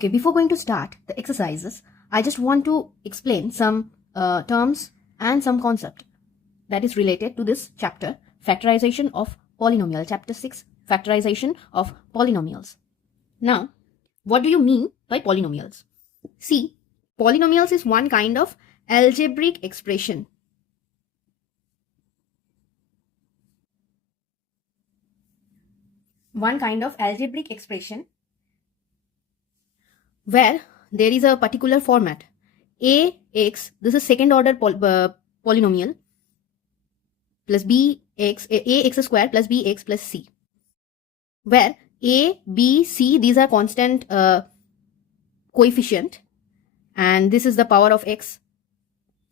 Okay, before going to start the exercises, I just want to explain some terms and some concept that is related to this chapter, Factorization of Polynomial, Chapter 6, Factorization of Polynomials. Now, what do you mean by polynomials? See, polynomials is one kind of algebraic expression. One kind of algebraic expression where there is a particular format. Ax, this is second order polynomial, plus bx, ax square plus bx plus c, where a, b, c, these are constant coefficient, and this is the power of x,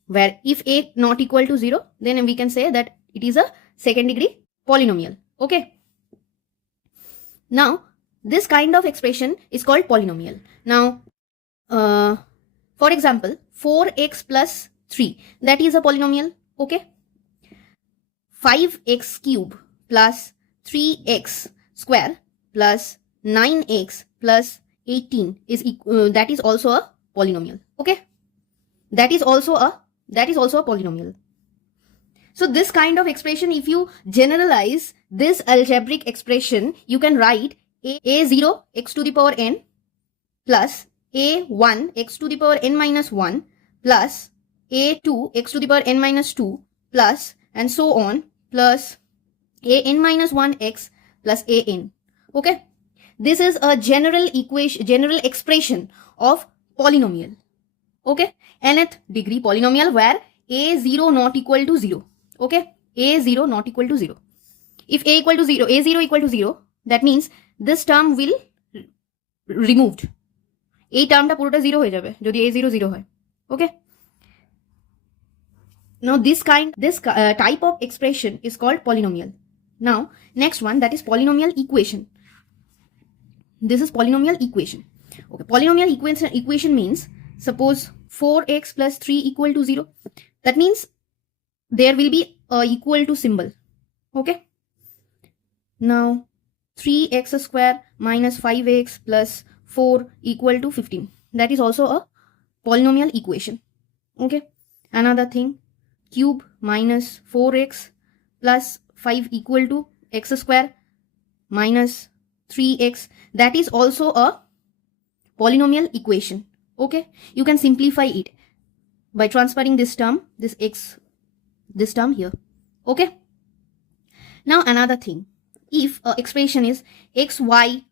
where if a not equal to 0, then we can say that it is a second degree polynomial. Okay. Now, this kind of expression is called polynomial. Now, for example, 4x plus 3, that is a polynomial. Okay. 5x cube plus 3x square plus 9x plus 18 is that is also a polynomial. Okay. That is also a polynomial. So this kind of expression, if you generalize this algebraic expression, you can write a0 x to the power n plus a1 x to the power n minus 1 plus a2 x to the power n minus 2 plus and so on plus an minus 1 x plus an. Okay, this is a general expression of polynomial. Okay, nth degree polynomial where a0 not equal to 0. Okay, a0 not equal to 0. If a equal to 0, a0 equal to 0, that means this term will removed. A term ta puroটা 0 হয়ে যাবে যদি a0 0 হয়. Okay. Now this type of expression is called polynomial. Now next one, that is polynomial equation. This is polynomial equation. Okay, polynomial equation means suppose 4x plus 3 equal to 0. That means there will be a equal to symbol. Okay. Now 3x square minus 5x plus 4 equal to 15. That is also a polynomial equation. Okay. Another thing, cube minus 4x plus 5 equal to x square minus 3x. That is also a polynomial equation. Okay. You can simplify it by transferring this term, this term here. Okay. Now another thing, if expression is xy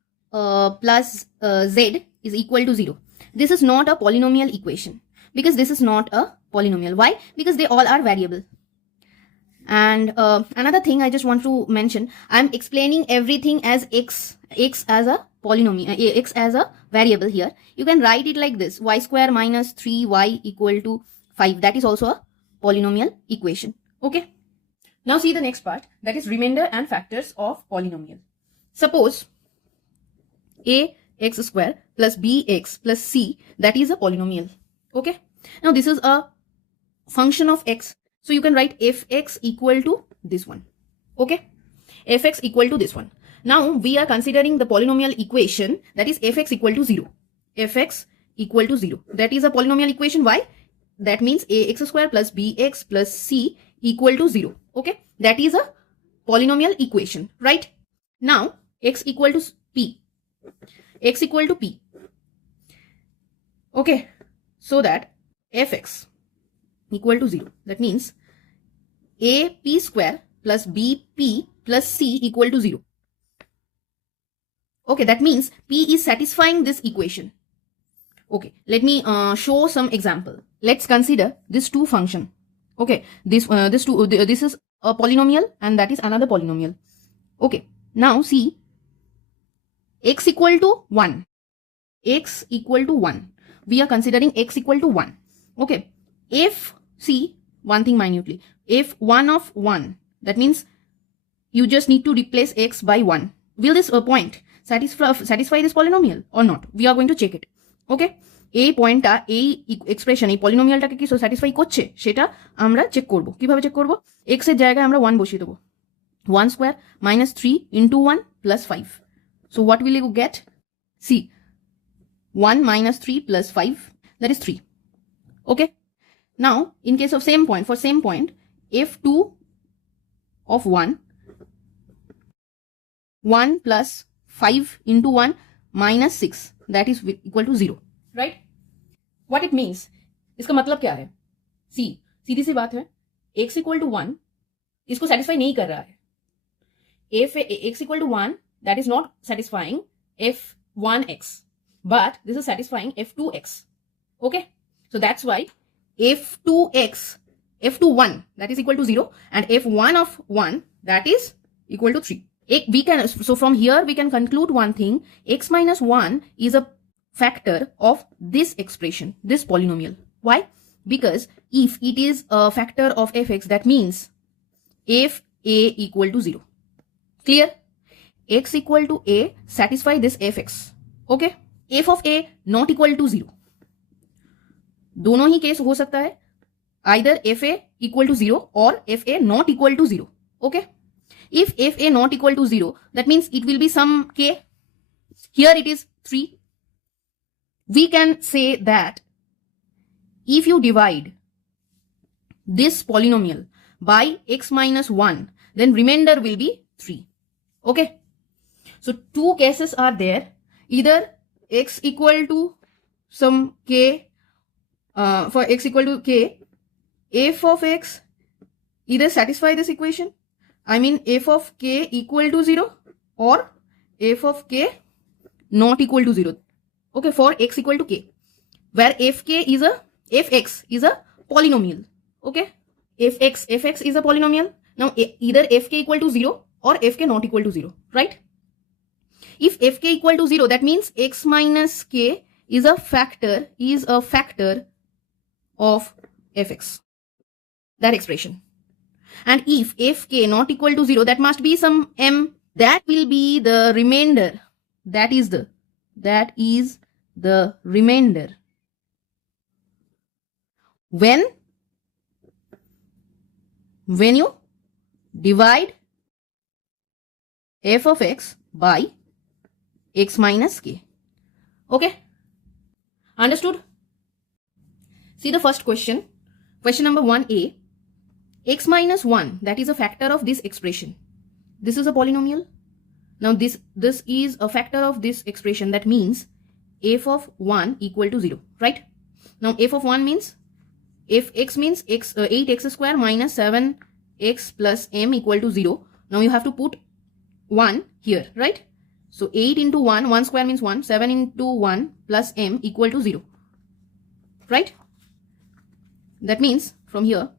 plus z is equal to 0, this is not a polynomial equation because this is not a polynomial. Why? Because they all are variable. And another thing I just want to mention, I'm explaining everything as x as a polynomial, x as a variable here. You can write it like this, y square minus 3y equal to 5. That is also a polynomial equation. Okay. Now see the next part, that is remainder and factors of polynomial. Suppose ax square plus bx plus c, that is a polynomial. Okay. Now this is a function of x. So you can write fx equal to this one. Okay. Fx equal to this one. Now we are considering the polynomial equation, that is fx equal to 0. Fx equal to 0. That is a polynomial equation. Why? That means ax square plus bx plus c equal to 0. Okay, that is a polynomial equation, right? Now x equal to p. X equal to p. Okay, so that fx equal to 0. That means ap square plus bp plus c equal to 0. Okay, that means p is satisfying this equation. Okay, let me show some example. Let's consider this two function. Okay, this is a polynomial and that is another polynomial. Okay, now see, x equal to 1. X equal to 1. We are considering x equal to 1. Okay, if, see, one thing minutely, if 1 of 1, that means you just need to replace x by 1. Will this point satisfy this polynomial or not? We are going to check it. Okay, এই পয়েন্টটা এই expression এই পলিনোমিয়ালটাকে কি satisfy করছে সেটা আমরা check করব। কিভাবে চেক করব? x এর জায়গায় আমরা 1 বসিয়ে দেবো। 1 square minus 3 into 1 plus 5. So what will you get? See, 1 minus 3 plus 5, that is 3. Okay, now in case of same point, for same point, f2 of 1 plus 5 into 1 minus 6, that is equal to 0, right? What it means, इसका मतलब क्या है? See, सीधी सी बात है, x equal to 1 इसको satisfy नहीं कर रहा है. If x equal to 1, that is not satisfying f1x, but this is satisfying f2x. Okay, so that's why f2x, f21, that is equal to 0, and f1 of 1, that is equal to 3. So from here we can conclude one thing: x minus 1 is a factor of this expression, this polynomial. Why? Because if it is a factor of fx, that means f a equal to 0. Clear? X equal to a satisfy this fx. Okay, f of a not equal to 0. दोनों ही case हो सकता है, either fa equal to 0 or fa not equal to 0. Okay, if fa not equal to 0, that means it will be some k. Here it is 3. We can say that if you divide this polynomial by x minus 1, then remainder will be 3. Okay, so two cases are there: either x equal to some k, for x equal to k, f of x either satisfy this equation, I mean f of k equal to 0, or f of k not equal to 0. Okay, for x equal to k, where fx is a polynomial. Okay, fx is a polynomial. Now either fk equal to 0 or fk not equal to 0, right? If fk equal to 0, that means x minus k is a factor of fx, that expression. And if fk not equal to 0, that must be some m, that will be the remainder, that is the remainder when you divide f of x by x minus k. Okay, understood? See the first question, question number 1a. X minus 1, that is a factor of this expression. This is a polynomial. Now this is a factor of this expression, that means f of 1 equal to 0, right? Now f of 1 means, if x means 8x square minus 7x plus m equal to 0. Now you have to put 1 here, right? So 8 into 1 square means 1, 7 into 1 plus m equal to 0, right? That means from here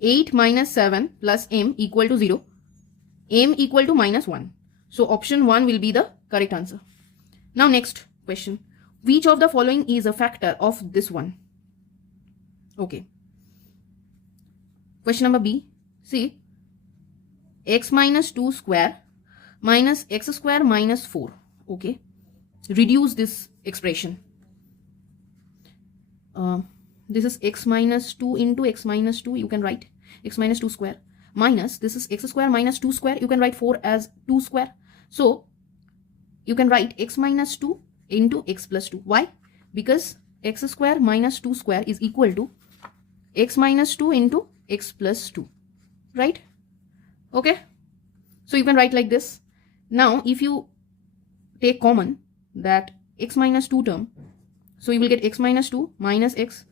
8 minus 7 plus m equal to 0, m equal to minus 1. So option 1 will be the correct answer. Now next question, which of the following is a factor of this one? Okay, question number b. See, x minus 2 square minus x square minus 4. Okay, reduce this expression. This is x minus 2 into x minus 2, you can write x minus 2 square, minus this is x square minus 2 square, you can write 4 as 2 square. So you can write x minus 2 into x plus 2. Why? Because x square minus 2 square is equal to x minus 2 into x plus 2, right? Okay, so you can write like this. Now if you take common that x minus 2 term, so you will get x minus 2 minus x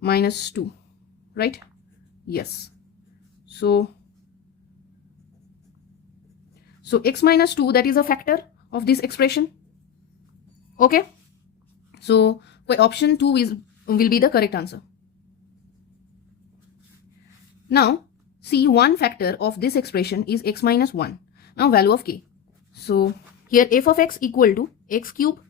minus 2, right? Yes, so x minus 2, that is a factor of this expression. Okay, so option 2 will be the correct answer. Now see, one factor of this expression is x minus 1. Now value of k. So here f of x equal to x cube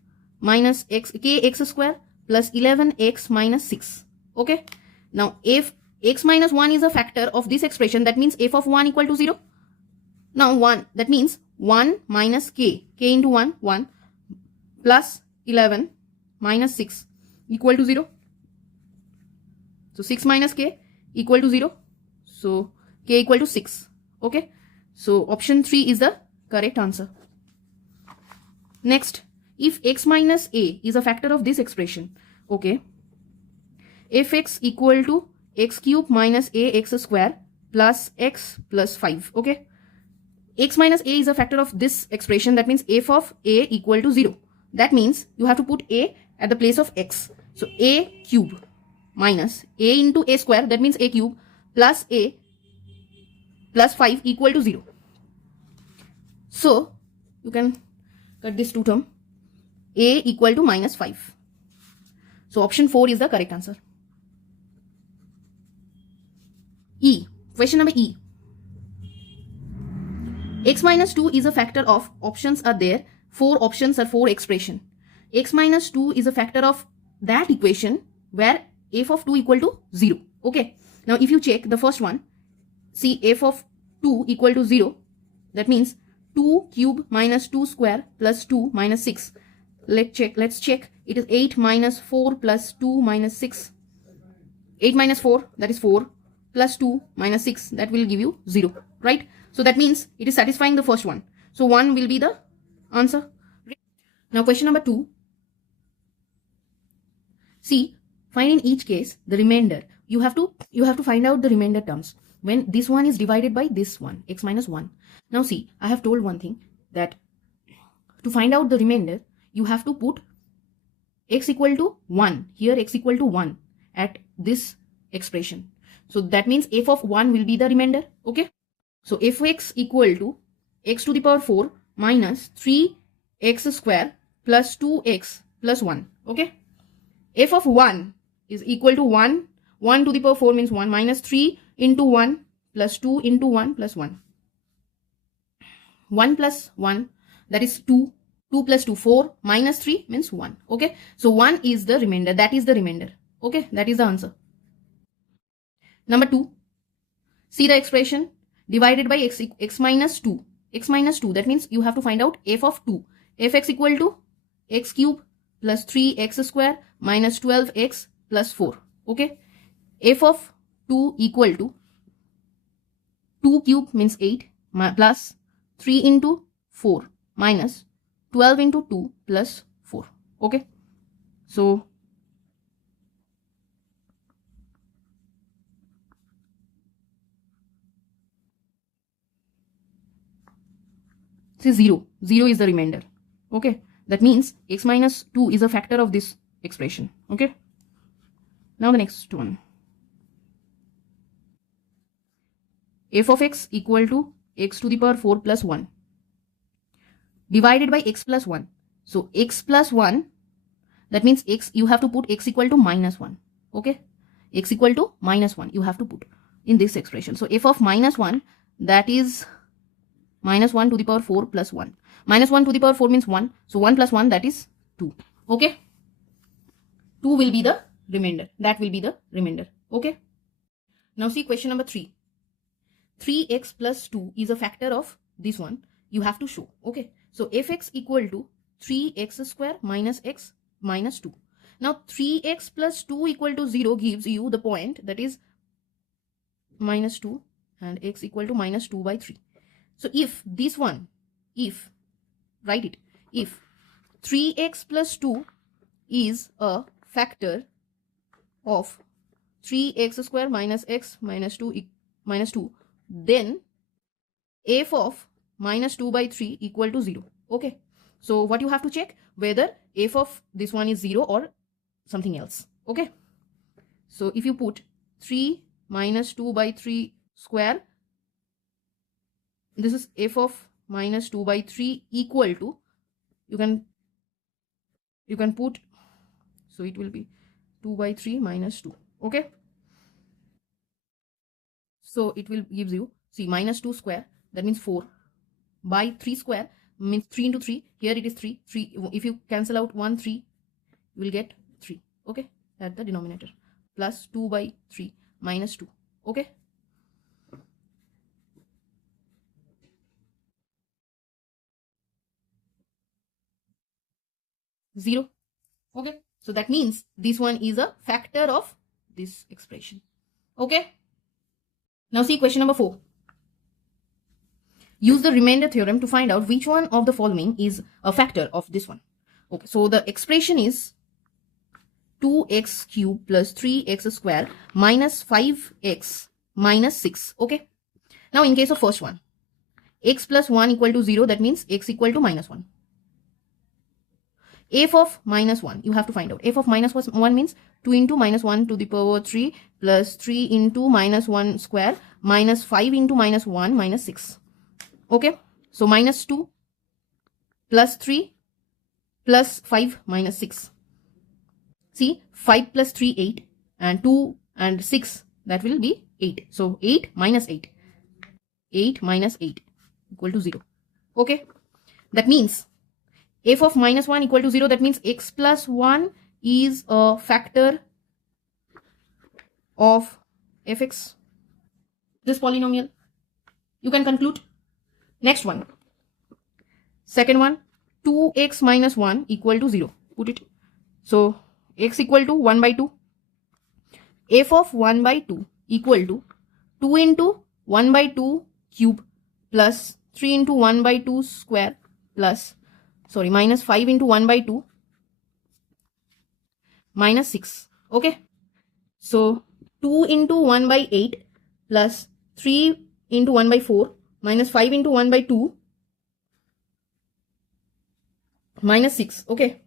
minus kx square plus 11x minus 6. Okay. Now if x minus 1 is a factor of this expression, that means f of 1 equal to 0. Now 1, that means 1 minus k into 1, 1 plus 11 minus 6 equal to 0. So 6 minus k equal to 0. So k equal to 6. Okay. So option 3 is the correct answer. Next, if x minus a is a factor of this expression, okay, fx equal to x cube minus ax square plus x plus 5. Okay. X minus a is a factor of this expression, that means f of a equal to 0. That means you have to put a at the place of x. So a cube minus a into a square, that means a cube, plus a plus 5 equal to 0. So you can cut this two term, a equal to minus 5. So option 4 is the correct answer. E. Question number E. X minus 2 is a factor of, options are there, 4 options are 4 expression. X minus 2 is a factor of that equation where f of 2 equal to 0. Okay. Now if you check the first one, see f of 2 equal to 0. That means 2 cube minus 2 square plus 2 minus 6. Let's check. It is 8 minus 4 plus 2 minus 6. 8 minus 4, that is 4, plus 2 minus 6, that will give you 0. Right? So that means it is satisfying the first one. So 1 will be the answer. Now question number 2. See, find in each case the remainder. You have to find out the remainder terms when this one is divided by this one, x minus 1. Now see, I have told one thing, that to find out the remainder, you have to put x equal to 1. Here x equal to 1 at this expression. So that means f of 1 will be the remainder. Okay. So fx equal to x to the power 4 minus 3x square plus 2x plus 1. Okay. F of 1 is equal to 1. 1 to the power 4 means 1 minus 3 into 1 plus 2 into 1 plus 1. 1 plus 1, that is 2. 2 plus 2, 4 minus 3 means 1. Okay. So 1 is the remainder. That is the remainder. Okay. That is the answer. Number 2. See the expression divided by x minus 2. X minus 2. That means you have to find out f of 2. Fx equal to x cube plus 3x square minus 12x plus 4. Okay. F of 2 equal to 2 cube means 8 plus 3 into 4 minus 12 into 2 plus 4. Okay. So see 0. 0 is the remainder. Okay. That means x minus 2 is a factor of this expression. Okay. Now the next one. F of x equal to x to the power 4 plus 1 divided by x plus 1. So x plus 1, that means x, you have to put x equal to minus 1. Okay. X equal to minus 1 you have to put in this expression. So f of minus 1, that is minus 1 to the power 4 plus 1. Minus 1 to the power 4 means 1. So 1 plus 1, that is 2. Okay. 2 will be the remainder. That will be the remainder. Okay. Now see question number 3. 3x plus 2 is a factor of this one. You have to show. Okay. So fx equal to 3x square minus x minus 2. Now 3x plus 2 equal to 0 gives you the point, that is minus 2, and x equal to minus 2 by 3. So if this one, if, write it, if 3x plus 2 is a factor of 3x square minus x minus 2 minus 2, then f of minus 2 by 3 equal to 0. Okay. So what you have to check, whether f of this one is 0 or something else. Okay. So if you put 3 minus 2 by 3 square, this is f of minus 2 by 3 equal to, you can put, so it will be 2 by 3 minus 2. Okay. So it will gives you, see, minus 2 square, that means 4, by 3 square means 3 into 3. Here it is 3. If you cancel out 1, 3, you will get 3. Okay, at the denominator. Plus 2 by 3 minus 2. Okay. Zero. Okay. So that means this one is a factor of this expression. Okay. Now see question number 4. Use the remainder theorem to find out which one of the following is a factor of this one. Okay. So the expression is 2x cube plus 3x square minus 5x minus 6. Okay. Now in case of first one, x plus 1 equal to 0, that means x equal to minus 1. F of minus 1, you have to find out. F of minus 1 means 2 into minus 1 to the power 3 plus 3 into minus 1 square minus 5 into minus 1 minus 6. Okay. So minus 2 plus 3 plus 5 minus 6. See, 5 plus 3, 8, and 2 and 6, that will be 8. So 8 minus 8. 8 minus 8 equal to 0. Okay. That means f of minus 1 equal to 0. That means x plus 1 is a factor of fx, this polynomial. You can conclude. Next one. Second one, 2x minus 1 equal to 0. Put it. So x equal to 1 by 2. F of 1 by 2 equal to 2 into 1 by 2 cube plus 3 into 1 by 2 square plus, sorry, minus 5 into 1 by 2 minus 6. Okay. So 2 into 1 by 8 plus 3 into 1 by 4 minus 5 into 1 by 2 minus 6. Okay.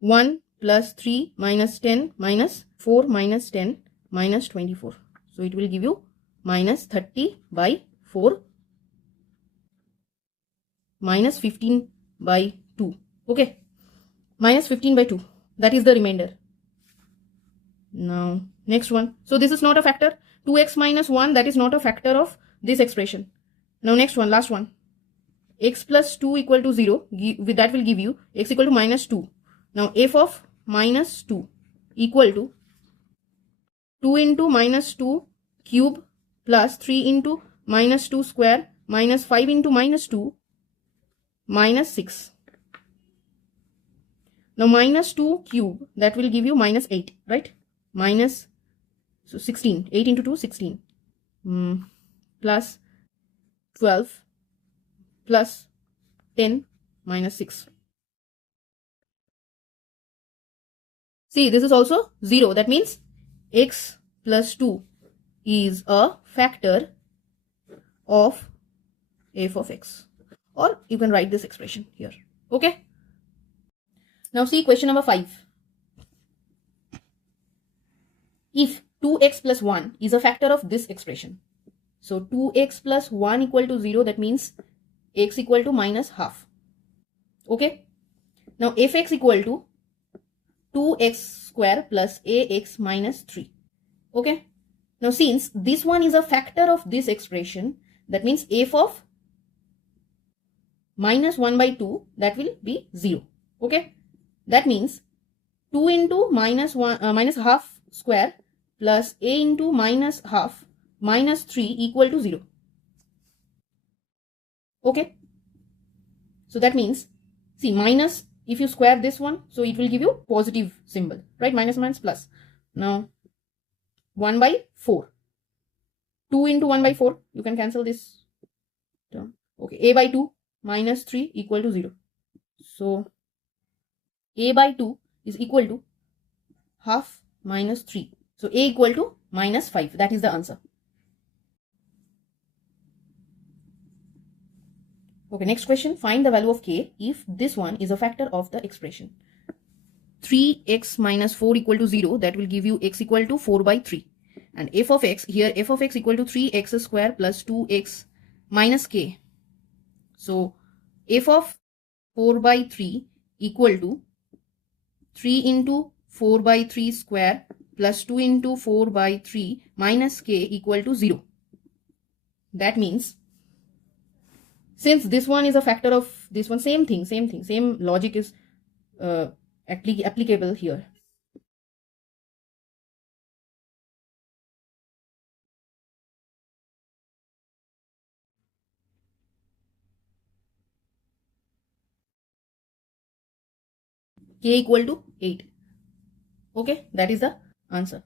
1 plus 3 minus 10 minus 4 minus 10 minus 24. So it will give you minus 30 by 4 minus 15 by 2. Okay. Minus 15 by 2. That is the remainder. Now next one. So this is not a factor. 2x minus 1, that is not a factor of this expression. Now next one, last one. X plus 2 equal to 0. That will give you x equal to minus 2. Now f of minus 2 equal to 2 into minus 2 cube plus 3 into minus 2 square minus 5 into minus 2 minus 6. Now minus 2 cube, that will give you minus 8, right? Minus, so 16. 8 into 2, 16. Plus 12 plus 10 minus 6. See, this is also 0. That means x plus 2 is a factor of f of x. Or you can write this expression here. Okay. Now see question number 5. If 2x plus 1 is a factor of this expression. So 2x plus 1 equal to 0. That means x equal to minus half. Okay. Now fx equal to 2x square plus ax minus 3. Okay. Now since this one is a factor of this expression, that means f of minus 1 by 2, that will be 0. Okay. That means 2 into minus 1 minus half square plus a into minus half minus 3 equal to 0. Okay. So that means, see, minus, if you square this one, so it will give you positive symbol, right? Minus minus plus. Now 1 by 4. 2 into 1 by 4, you can cancel this term. Okay, a by 2 minus 3 equal to 0. So a by 2 is equal to half minus 3. So a equal to minus 5. That is the answer. Okay, next question. Find the value of k if this one is a factor of the expression. 3x minus 4 equal to 0. That will give you x equal to 4 by 3. And f of x, here f of x equal to 3x square plus 2x minus k. So f of 4 by 3 equal to 3 into 4 by 3 square plus 2 into 4 by 3 minus k equal to 0. That means, since this one is a factor of this one, same logic is applicable here. K equal to 8. Okay, that is the answer.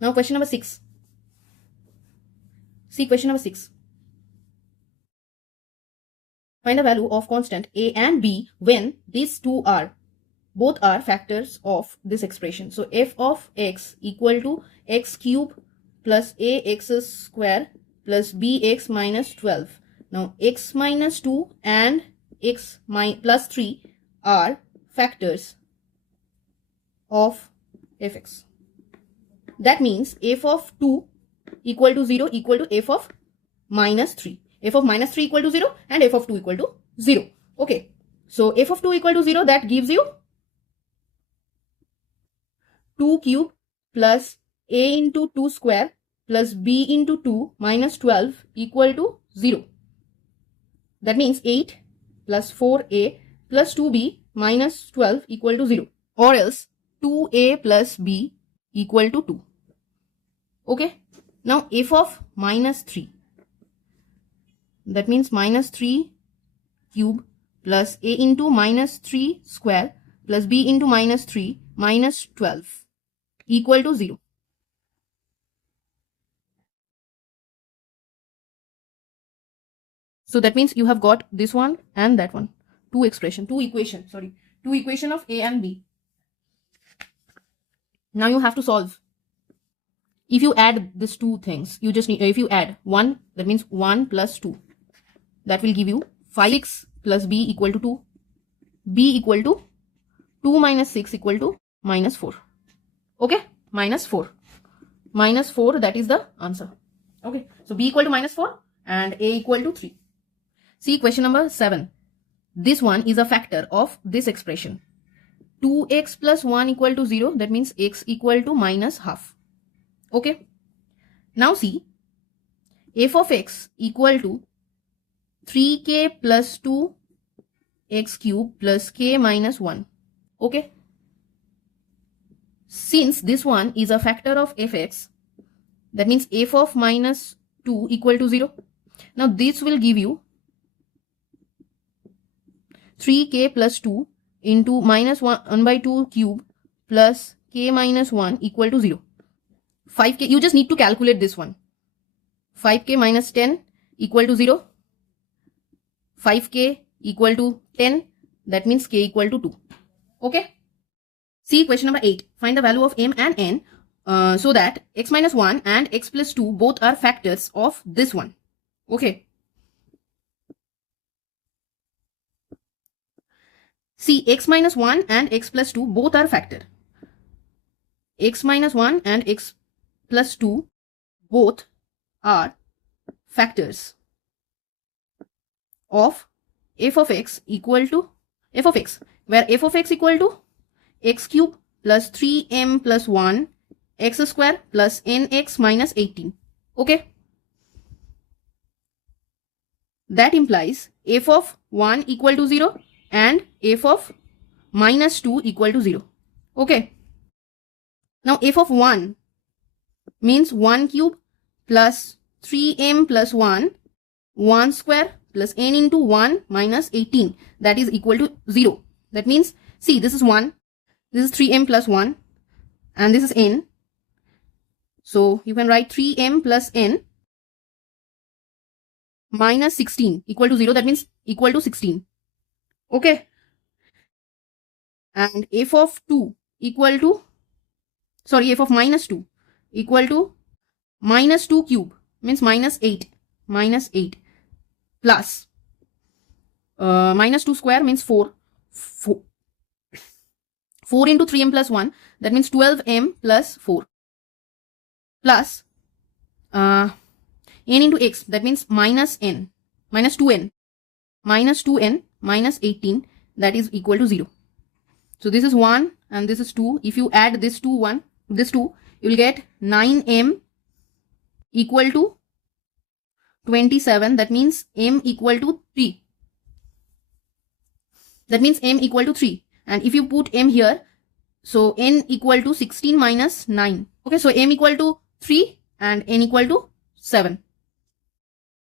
Now question number 6. See question number 6. Find the value of constant a and b when these two are both are factors of this expression. So f of x equal to x cube plus ax square plus bx minus 12. Now x minus 2 and x plus 3 are factors of fx. That means f of 2 equal to 0 equal to f of minus 3. F of minus 3 equal to 0 and f of 2 equal to 0. Okay. So f of 2 equal to 0, that gives you 2 cube plus a into 2 square plus b into 2 minus 12 equal to 0. That means 8 plus 4a plus 2b minus 12 equal to 0. Or else 2a plus b equal to 2. Okay. Now f of minus 3. That means minus 3 cube plus a into minus 3 square plus b into minus 3 minus 12 equal to 0. So that means you have got this one and that one. Two equation of a and b. Now you have to solve. If you add these two things, you just need, if you add 1, that means 1 plus 2. That will give you 5x plus b equal to 2. B equal to 2 minus 6 equal to minus 4. Okay, minus 4. Minus 4, that is the answer. Okay, so b equal to minus 4 and a equal to 3. See question number 7. This one is a factor of this expression. 2x plus 1 equal to 0. That means x equal to minus half. Okay. Now see, f of x equal to 3k plus 2 x cube plus k minus 1. Okay. Since this one is a factor of fx, that means f of minus 2 equal to 0. Now this will give you 3k plus 2 into minus 1 by 2 cube plus k minus 1 equal to 0. 5k, you just need to calculate this one. 5k minus 10 equal to 0. 5k equal to 10, that means k equal to 2. Okay. See question number 8. Find the value of m and n so that x minus 1 and x plus 2 both are factors of this one. Okay. See, x minus 1 and x plus 2 both are factor. X minus 1 and x plus 2 both are factors of f of x equal to f of x, where f of x equal to x cube plus 3m plus 1 x square plus nx minus 18. Okay. That implies f of 1 equal to 0 and f of minus 2 equal to 0. Okay. Now f of 1 means 1 cube plus 3m plus 1 1 square plus n into 1 minus 18, that is equal to 0. That means, see, this is 1, this is 3m plus 1 and this is n. So you can write 3m plus n minus 16 equal to 0, that means equal to 16. Okay. And f of 2 equal to, sorry, f of minus 2 equal to minus 2 cube means minus 8 plus minus 2 square means 4 into 3m plus 1, that means 12m plus 4 plus n into x, that means minus n, minus 2n minus 18, that is equal to 0. So this is 1 and this is 2. If you add this to 1, this 2, you will get 9m equal to 27. That means m equal to 3. That means m equal to 3. And if you put m here, so n equal to 16 minus 9. Okay, so m equal to 3 and n equal to 7.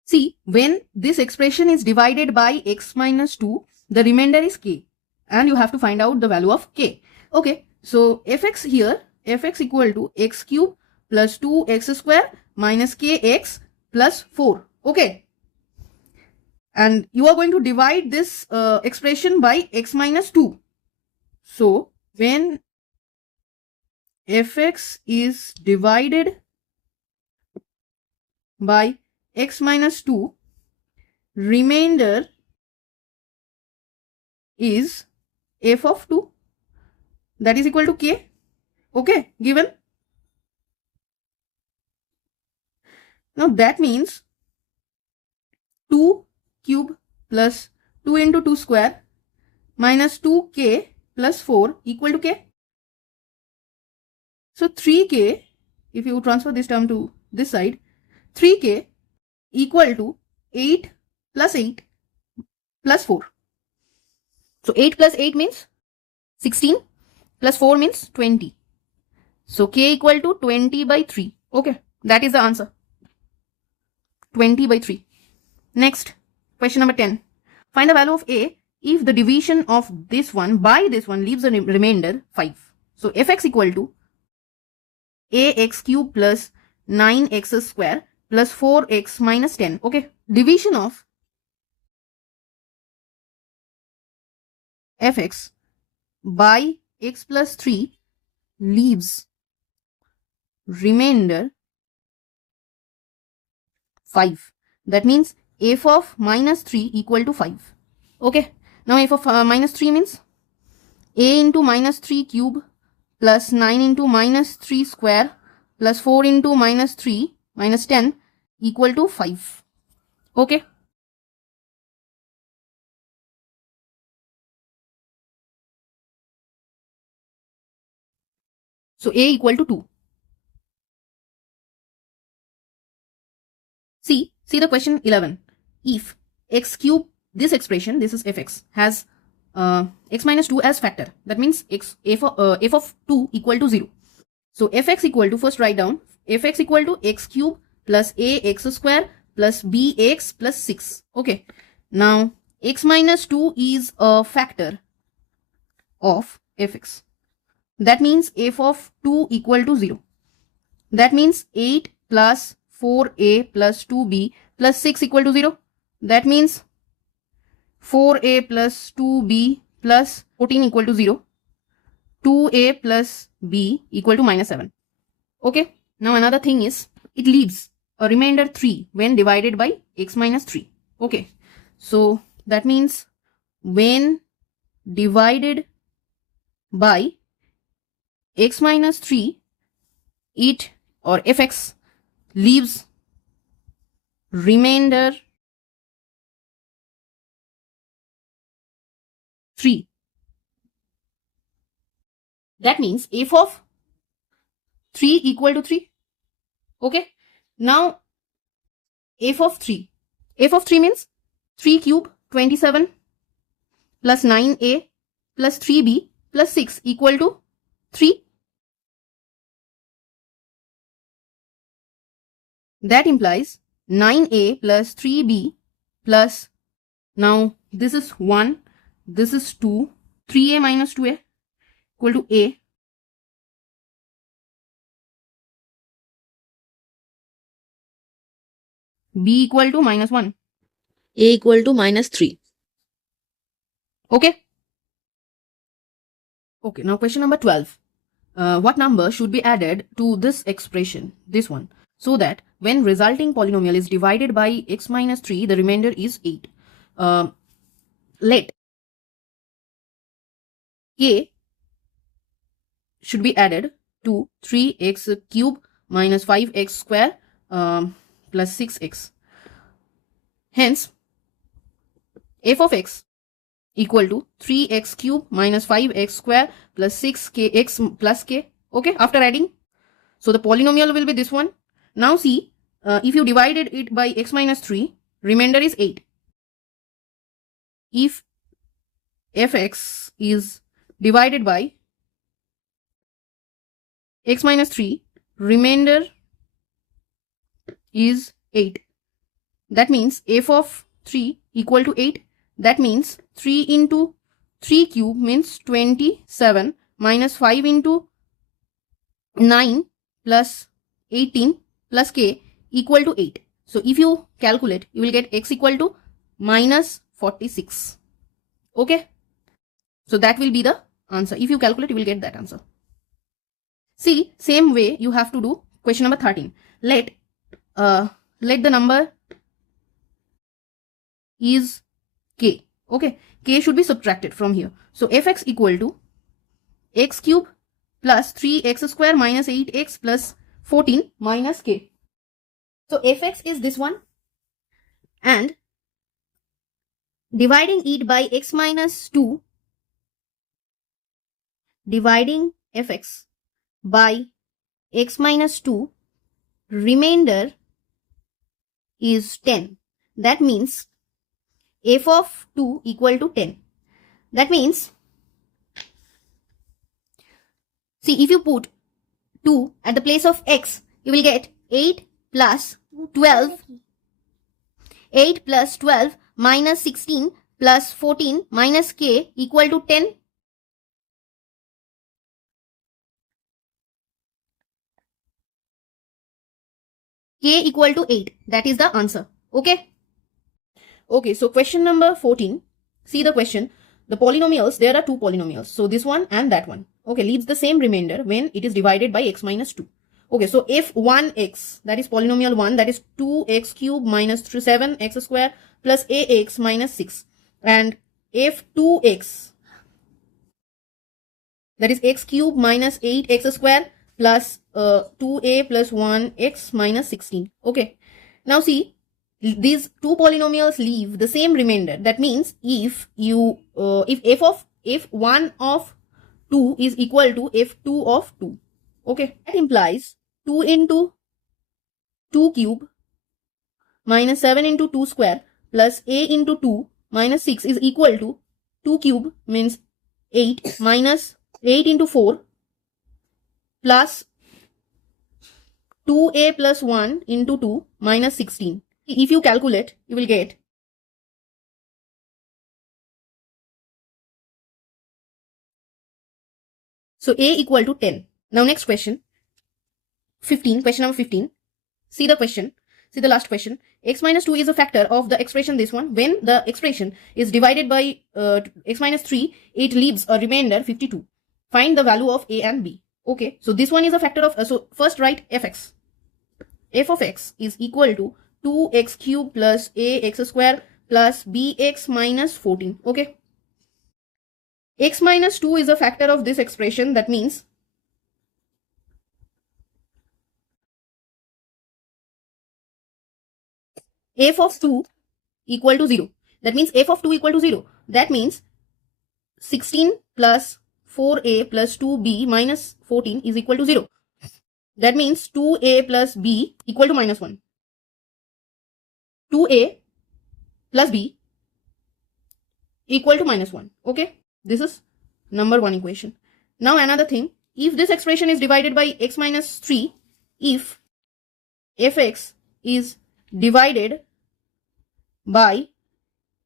See, when this expression is divided by x minus 2, the remainder is k. And you have to find out the value of k. Okay, so fx here, fx equal to x cube plus 2x square minus kx plus 4. Okay. And you are going to divide this expression by x minus 2. So, when fx is divided by x minus 2, remainder is f of 2, that is equal to k. Okay, given. Now that means 2 cube plus 2 into 2 square minus 2k plus 4 equal to k. So 3k, if you transfer this term to this side, 3k equal to 8 plus 8 plus 4. So 8 plus 8 means 16 plus 4 means 20. So k equal to 20 by 3. Okay, that is the answer. 20 by 3. Next, question number 10. Find the value of a if the division of this one by this one leaves a remainder 5. So fx equal to ax cube plus 9x square plus 4x minus 10. Okay, division of fx by x plus 3 leaves remainder 5. That means f of minus 3 equal to 5. Okay, now f of minus 3 means a into minus 3 cube plus 9 into minus 3 square plus 4 into minus 3 minus 10 equal to 5. Okay. So a equal to 2. See the question 11. If x cube, this expression, this is fx, has x minus 2 as factor. That means f of 2 equal to 0. So fx equal to, first write down, fx equal to x cube plus ax square plus bx plus 6. Okay. Now x minus 2 is a factor of fx. That means f of 2 equal to 0. That means 8 plus 4a plus 2b plus 6 equal to 0. That means 4a plus 2b plus 14 equal to 0. 2a plus b equal to minus 7. Okay. Now another thing is, it leaves a remainder 3 when divided by x minus 3. Okay. So that means when divided by x minus 3, it or fx leaves remainder 3. That means f of 3 equal to 3. Okay. Now f of 3. f of 3 means 3 cube 27 plus 9a plus 3b plus 6 equal to 3. That implies 9a plus 3b plus, now this is 1, this is 2, 3a minus 2a equal to a. B equal to minus 1. A equal to minus 3. Okay. Okay, now question number 12. What number should be added to this expression, this one, so that when resulting polynomial is divided by x minus 3, the remainder is 8. Let k should be added to 3x cube minus 5x square plus 6x. Hence, f of x equal to 3x cube minus 5x square plus 6kx plus k. Okay, after adding. So the polynomial will be this one. Now see, if you divided it by x minus 3, remainder is 8. If fx is divided by x minus 3, remainder is 8. That means f of 3 equal to 8. That means 3 into 3 cube means 27 minus 5 into 9 plus 18 plus k equal to 8. So if you calculate, you will get x equal to minus 46. Okay. So that will be the answer. If you calculate, you will get that answer. See, same way you have to do question number 13. Let the number is k. Okay. K should be subtracted from here. So fx equal to x cube plus 3x square minus 8x plus 14 minus k. So fx is this one, and dividing it by x minus 2, dividing fx by x minus 2, remainder is 10. That means f of 2 equal to 10. That means, see, if you put 2 at the place of x, you will get 8 plus 12. 8 plus 12 minus 16 plus 14 minus k equal to 10. K equal to 8. That is the answer. Okay. Okay, so question number 14. See the question. The polynomials, there are two polynomials. So this one and that one. Okay, leaves the same remainder when it is divided by x minus 2. Okay, so if 1x, that is polynomial 1, that is 2x cube minus 7x square plus ax minus 6. And if 2x, that is x cube minus 8x square plus 2a plus 1x minus 16. Okay, now see, these two polynomials leave the same remainder. That means if you if 1 of 2 is equal to f2 of 2. Okay, that implies 2 into 2 cube minus 7 into 2 square plus a into 2 minus 6 is equal to 2 cube means 8 minus 8 into 4 plus 2a plus 1 into 2 minus 16. If you calculate, you will get so a equal to 10. Now next question, 15, question number 15. See the question. See the last question. X minus 2 is a factor of the expression this one. When the expression is divided by x minus 3, it leaves a remainder 52. Find the value of a and b. Okay, so this one is a factor of, so first write fx. F of x is equal to 2x cube plus ax square plus bx minus 14. Okay. X minus 2 is a factor of this expression. That means f of 2 equal to 0. That means f of 2 equal to 0. That means 16 plus 4a plus 2b minus 14 is equal to 0. That means 2a plus b equal to minus 1. 2a plus b equal to minus 1. Okay. This is number 1 equation. Now another thing. If this expression is divided by x minus 3, if fx is divided by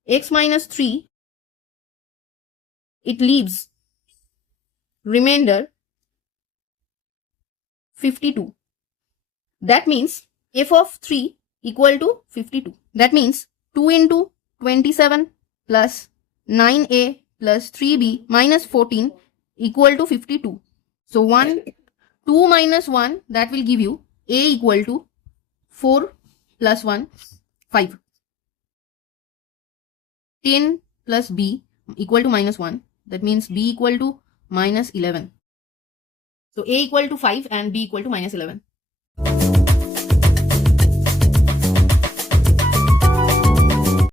x minus 3, it leaves remainder 52. That means f of 3 equal to 52. That means 2 into 27 plus 9a plus 3b minus 14 equal to 52. So 2 minus 1, that will give you a equal to 4 plus 1, 5. 10 plus b equal to minus 1. That means b equal to minus 11. So a equal to 5 and b equal to minus 11.